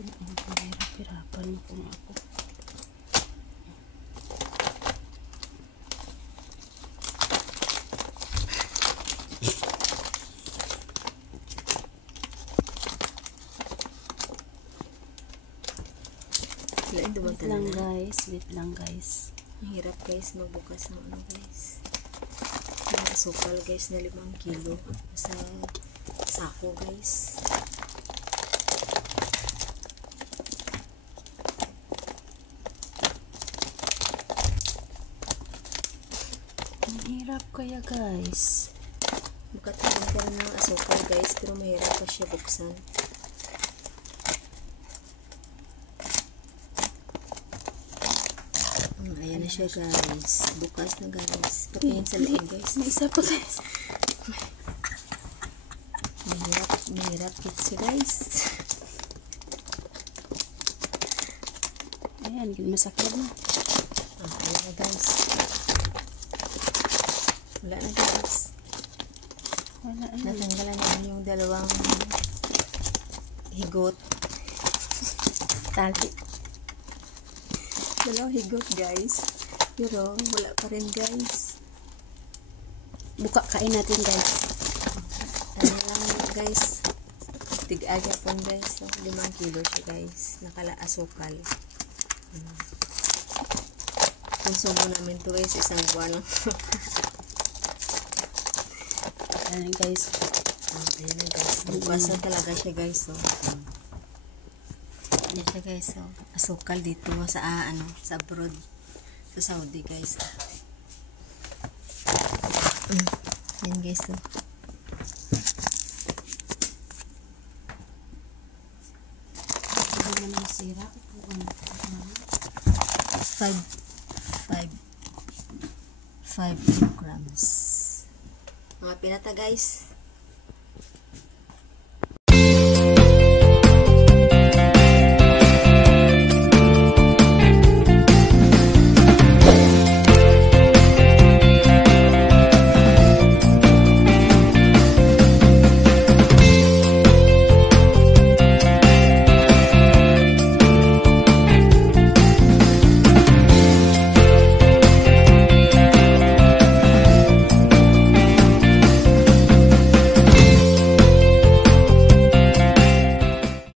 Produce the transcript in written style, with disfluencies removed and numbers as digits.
Pinahirap-hirapan mo kung ako. Wait lang guys, wait lang guys. Ang hirap guys magbukas ng ano guys. Yung asukal guys na 5 kilo sa sako guys. Ang hirap kaya guys. Makatagal ka rin ng asukal guys, pero mahirap pa siya buksan. Ayan na siya guys. Bukas na guys. Patingin sa loob guys. May isa pa guys. Mahirap siya guys. Ayan, masakit na. Ayan na guys. Wala na guys. Wala na. Natanggalan namin yung 2 higot. Tali. 2 higot guys. Pero wala pa rin guys. Buka kain natin guys. Ano lang guys. Tig-aga po guys. 5 kilo siya guys. Nakala-asukal. Konsumo namin to guys. Isang buwan lang. Ayan guys. Ayan na guys. Bukas na talaga siya guys. Ayan siya guys. Asukal dito sa sa abroad. Sa Saudi guys. Ayan guys. Hindi naman masira. 5 kilograms. Mga pinata guys.